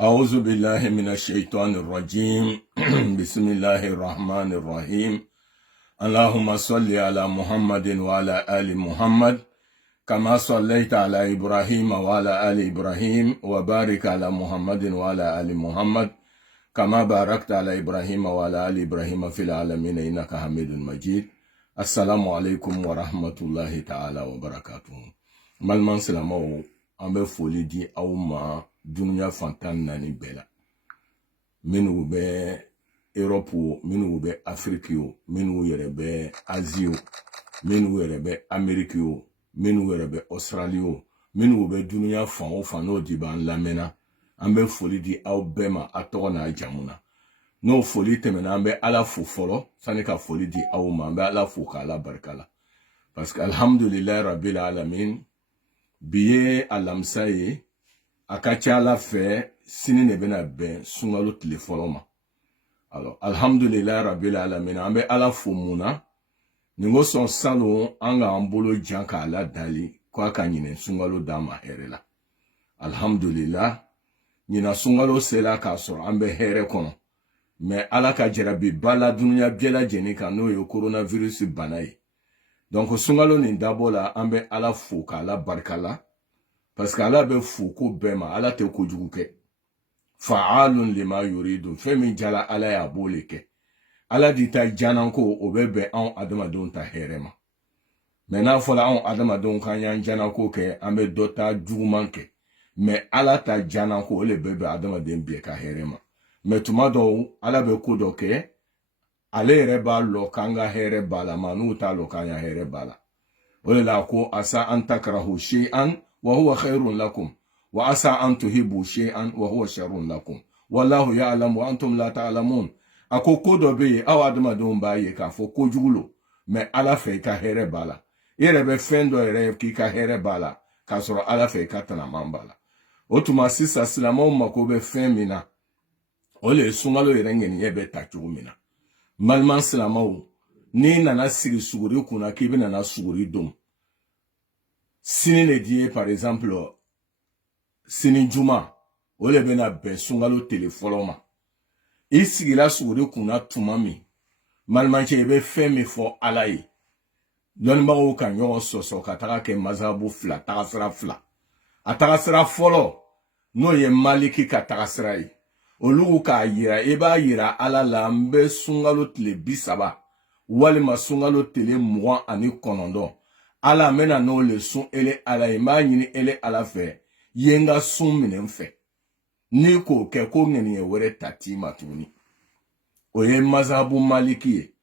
أعوذ بالله من الشيطان الرجيم بسم الله الرحمن الرحيم اللهم صل على محمد وعلى آل محمد كما صليت على إبراهيم وعلى آل إبراهيم وبارك على محمد وعلى آل محمد كما باركت على إبراهيم وعلى آل إبراهيم في العالمين إنك حميد مجيد. السلام عليكم ورحمة الله تعالى وبركاته. مالمان سلامو أمبي فولي دي أو ما dunuya fantan nani bela minnu bɛ Europe o minnu bɛ Afrique o minnu yɛrɛ bɛ Asie o minnu yɛrɛ bɛ Amérique o minnu yɛrɛ bɛ Australie o minnu bɛ dunuya fan o fan n'o di b'an lamɛnna an bɛ foli di aw bɛɛ ma a tɔgɔ n'a jamu na. N'o foli tɛmɛna an bɛ Ala fo fɔlɔ sani ka foli di aw ma. An bɛ Ala fo k'Ala barika la parce que alhamdulilahi rabbil alamin bi ye alamisa ye. A ka ca Ala fɛ sini ne bɛna bɛn sunkalo tile fɔlɔ ma. Alors alhamdulilahi rabbil alamin an bɛ Ala fo mun na ni ko sɔn salon an k'an bolo jan k'a la dali k'a ka ɲinɛ sunkalo d'an ma hɛrɛ la. Alhamdulillah ɲina sunkalo sela k'a sɔrɔ an bɛ hɛrɛ kɔnɔ mais Ala ka jarabi ba la dunuya bɛɛ lajɛlen kan n'o ye coronavirus bana ye. Donc sunkalo nin dabɔ la an bɛ Ala fo k'Ala barika la. Parce que Ala bɛ fo ko bɛɛ ma, Ala tɛ kojugu kɛ. Fa'alun lima yuridu, fɛn min jala Ala y'a b'o le kɛ. Ala di ta janako o bɛ bɛn anw adamadenw ta hɛrɛ ma. Mais n'a fɔla anw adamadenw kan y'an janako kɛ, an bɛ dɔ ta juguman kɛ. Mais Ala ta janako o le bɛ bɛn adamaden bɛɛ ka hɛrɛ ma. Mais tuma dɔw Ala bɛ ko dɔ kɛ, ale yɛrɛ b'a lɔ k'an ka hɛrɛ b'a la, ma n'u t'a lɔ k'an ya hɛrɛ b'a la. O de la ko asa an takrahu shay'an وهو خير لكم وعسى أن تحبوا شيئا وهو شر لكم والله يعلم وأنتم لا تعلمون. Ako ko dɔ bɛ yen aw adamadenw b'a ye k'a fɔ kojugu lo mais Ala fɛ I ka hɛrɛ b'a la. I yɛrɛ bɛ fɛn dɔ yɛrɛ k'i ka hɛrɛ b'a la k'a sɔrɔ Ala fɛ I ka tanaman b'a la. O tuma sisan silamɛw mako bɛ fɛn min na o le ye sunkalo yɛrɛ ŋɛniɲɛ bɛ ta cogo min na. Maliman silamɛw n'i nana sigi suguri kunna k'i bɛ nana suguri don sini ne di par exemple sini juma o le bɛna bɛn sunkalo tile fɔlɔ ma. I sigila suguri kunna tuma min malimancɛ I bɛ fɛn min fɔ Ala ye dɔnnibagaw ka ɲɔgɔn sɔsɔ ka taga kɛ mazabu fila tagasira fila. A tagasira fɔlɔ n'o ye Maliki ka tagasira ye olu k'a yira I b'a yira Ala la n bɛ sunkalo tile 30 walima sunkalo tile 29 Ala mena n'o le sun ele Ala ye m'a ɲini ele Ala fɛ ye n ka sun minɛ n fɛ n'i k'o kɛ ko ŋɛniɲɛ wɛrɛ ta t'i ma tuguni. O ye mazabu Maliki ye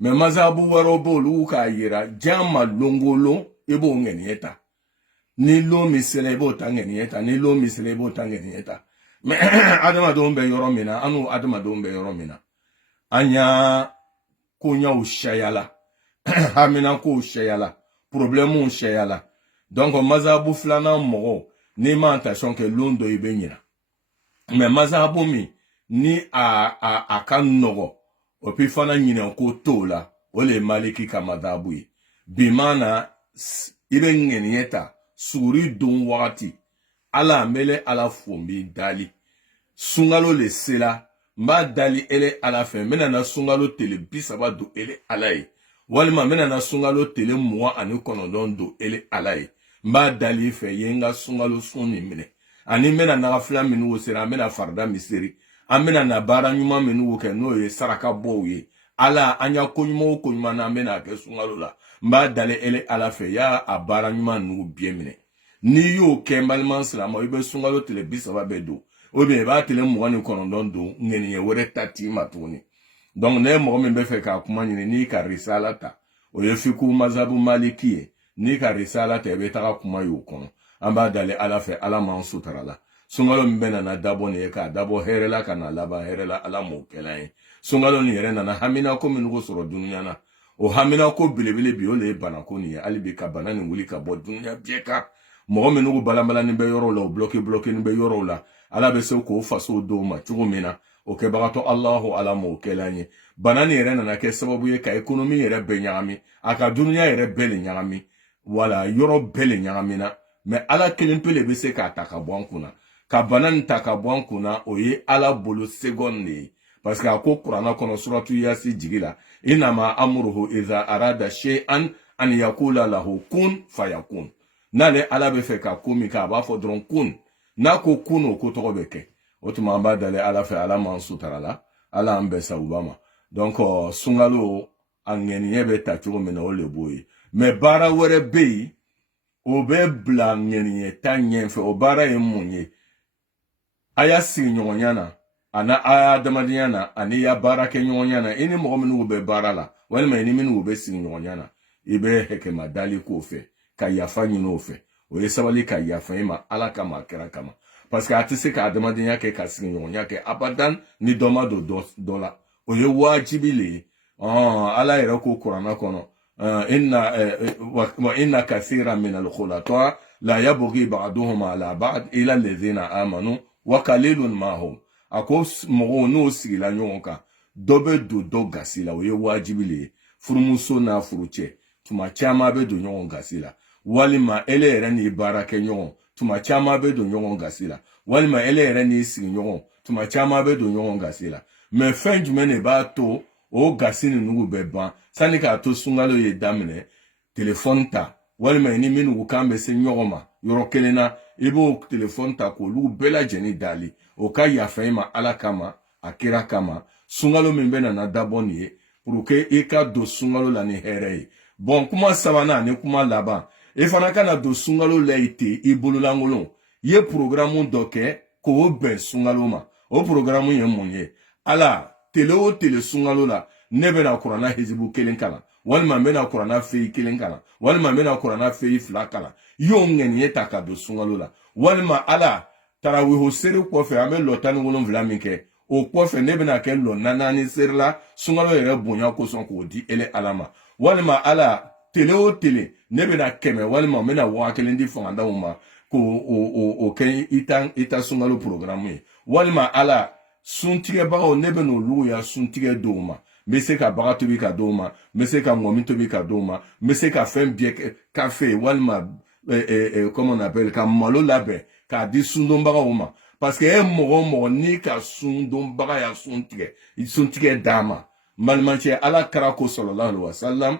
mais mazabu wɛrɛw b'olu k'a yira diɲɛ ma longolon I b'o ŋɛniɲɛ ta ni lon min sera I b'o ta ŋɛniɲɛ ta ni lon min sera I b'o ta ŋɛniɲɛ ta mais adamadenw bɛ yɔrɔ min na an n'o adamadenw bɛ yɔrɔ min na an y'a koɲɛw sayala hamina kow sayala problème shayala. Donc mazabu filanan mɔgɔ ni ma attention kɛ lon dɔ I bɛ ɲina mais mazabu min ni a ka nɔgɔ o puis fana ɲinɛ ko t'o la o le ye Maliki ka mazabu ye. Bi mana I bɛ ŋɛniɲɛ ta suguri don wagati Ala mele Ala fo n b'i dali sunkalo le sela n b'a dali ele Ala fɛ n bɛna na sunkalo tile 30 don ele Ala ye walima mena na sunkalo tele 29 do ele Ala ye n b'a dali fɛ ye n ka sunkalo sun nin minɛ ani mena nagafila minnu sera an bena farida misiri an bena na baara ɲuman minnu kɛ n'o ye saraka bɔw ye Ala an ya koɲuman o koɲuman na an bena kɛ sunkalo la n b'a dali ele Ala fɛ ya a baara ɲuman ninnu biɛ minɛ. N'i y'o kɛ baliman silamɛw I bɛ sunkalo tile 30 bɛ don ou bien I b'a tile 29 don ŋɛniɲɛ wɛrɛ ta t'i ma tuguni. Donc ne mɔgɔ min bɛ fɛ k'a kuma ɲini n'i ka risala ta o ye fiku mazabu Maliki ye n'i ka risala ta I bɛ taga kuma y'o kɔnɔ. An b'a dali Ala fɛ Ala m'an sutura la. Sunkalo min bɛ nana dabɔ nin ye k'a dabɔ hɛrɛ la ka na laban hɛrɛ la Ala m'o kɛla ye. Sunkalo nin yɛrɛ nana hamina ko min ko sɔrɔ dunuya na o hamina ko belebele bi o le ye bana ko nin ye hali bi ka bana nin wuli ka bɔ dunuya bɛɛ kan. Mɔgɔ minnu balanbalanin bɛ yɔrɔw la o bloqué bɛ yɔrɔw la Ala bɛ se k'o faso dɔw ma cogo min na o kɛbagatɔ Allahu Ala m'o kɛla ye. Bana nin yɛrɛ nana kɛ sababu ye ka économie yɛrɛ bɛɛ ɲagami a ka dunuya yɛrɛ bɛɛ le ɲagami wala yɔrɔ bɛɛ le ɲagamina mais Ala kelen pe le bɛ se k'a ta ka bɔ an kunna ka banan ta ka bɔ an kunna o ye ala bolo seconde de ye parce que a ko kuranna kɔnɔ suratu yasi jigi la inama amuruhu iza arada shay'an an yakula lahu kun fayakun n'ale ala bɛ fɛ ka ko min kɛ a b'a fɔ dɔrɔn kun n'a ko kun o ko tɔgɔ bɛ kɛ o tuma an b'a dalen ala fɛ ala m'an sutara la ala an bɛɛ sabuba ma donc sunkalo a ŋɛniɲɛ bɛ ta cogo min na o le b'o ye mais baara wɛrɛ bɛ yen o bɛ bila ŋɛniɲɛ ta ɲɛfɛ o baara ye mun ye a y'a sigi ɲɔgɔnya na ana a y'a adamadenya na ani ya baara kɛ ɲɔgɔnya na i ni mɔgɔ minnu bɛ baara la walima i ni minnu bɛ sigi ɲɔgɔnya na i bɛ hɛkɛma dali k'o fɛ ka yafa ɲini o fɛ o ye sabali ka yafa i ma ala kama a kɛra kama parce que a tɛ se ka adamadenya kɛ ka sigi ɲɔgɔnya kɛ abadan ni dɔ ma don dɔ la o ye wajibi le ye ala yɛrɛ ko kuranna kɔnɔ inna kathira min al-khulata la yabghi ba'duhum ala ba'd ila alladhina amanu wa qalilun ma hum a ko mɔgɔw n'o sigila ɲɔgɔn kan dɔ bɛ don dɔ gasi la o ye wajibi le ye furumuso n'a furucɛ tuma caman bɛ don ɲɔgɔn gasi la walima ele yɛrɛ n'i baara kɛ ɲɔgɔn tuma caman bɛ don ɲɔgɔn gasi la walima ele yɛrɛ n'i sigi ɲɔgɔn tuma caman bɛ don ɲɔgɔn gasi la mais fɛn jumɛn de b'a to o gasi ninnu bɛ ban sani k'a to sunkalo ye daminɛ telefɔni ta walima i ni minnu kan bɛ se ɲɔgɔn ma yɔrɔ kelen na i b'o telefɔni ta k'olu bɛɛ lajɛlen dali o ka yafa i ma ala kama a kira kama sunkalo min bɛ nana dabɔ nin ye pour que i ka don sunkalo la ni hɛrɛ ye bon kuma sabanan ani kuma laban i fana kana don sunkalo la i ten i bololankolon i ye programme dɔ kɛ k'o bɛn sunkalo ma o programme ye mun ye ala tele o tele sunkalo la ne bɛna kuranna hizibu kelen kalan walima n bɛna kuranna feyi kelen kalan walima n bɛna kuranna feyi fila kalan i y'o ŋɛniɲɛ ta ka don sunkalo la walima ala tarawiho seri kɔfɛ an bɛ lɔ 17 min kɛ o kɔfɛ ne bɛna kɛ lɔ 4 seri la sunkalo yɛrɛ bonya kosɔn k'o di ele ala ma walima ala tele o tele ne bɛna 100 walima n bɛna 1000 di fangandaw ma k'o kɛ i ta sunkalo programme ye walima ala suntigɛbagaw ne bɛ n'olu ya suntigɛ dɔw ma n bɛ se ka baga tobi ka dɔw ma n bɛ se ka ŋɔmi tobi ka dɔw ma n bɛ se ka fɛn bɛɛ kafe walima comment on appelle ka malo labɛn k'a di sundonbagaw ma parce que e mɔgɔ mɔgɔ n'i ka sundonbaga ya suntigɛ d'a ma n balimancɛ ala kira ko sallallahu alaihi wasallam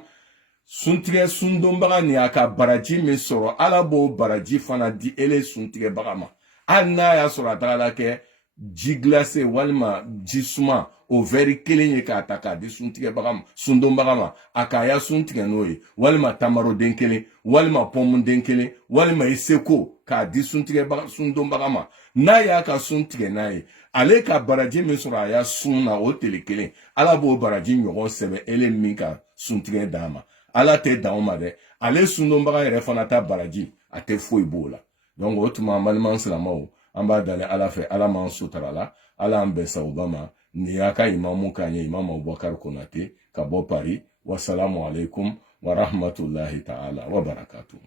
suntigɛ sundonbaga ni a ka baraji min sɔrɔ ala b'o baraji fana di ele suntigɛbaga ma hali n'a y'a sɔrɔ a tagala kɛ ji glacé walima ji suma o vɛri kelen ye k'a ta k'a di suntigɛbaga ma sundonbaga ma a k'a ya suntigɛ n'o ye walima tamaroden kelen walima pɔmuden kelen walima i seko k'a di sundonbaga ma n'a y'a ka sun tigɛ n'a ye ale ka baraji min sɔrɔ a ya sun na o tele kelen ala b'o baraji ɲɔgɔn sɛbɛn ele min ka suntigɛ d'a ma ala tɛ dan o ma dɛ ale sundonbaga yɛrɛ fana ta baraji a tɛ foyi b'o la donc o tuma an balima silamɛw an b'a dalen ala fɛ ala m'an sutara la ala an bɛn sabuba ma nin y'a ka imamu k'an ye imam abubakar konate ka bɔ Paris wasalamu alaikum wa rahmatulahi ta'ala wa barakatuh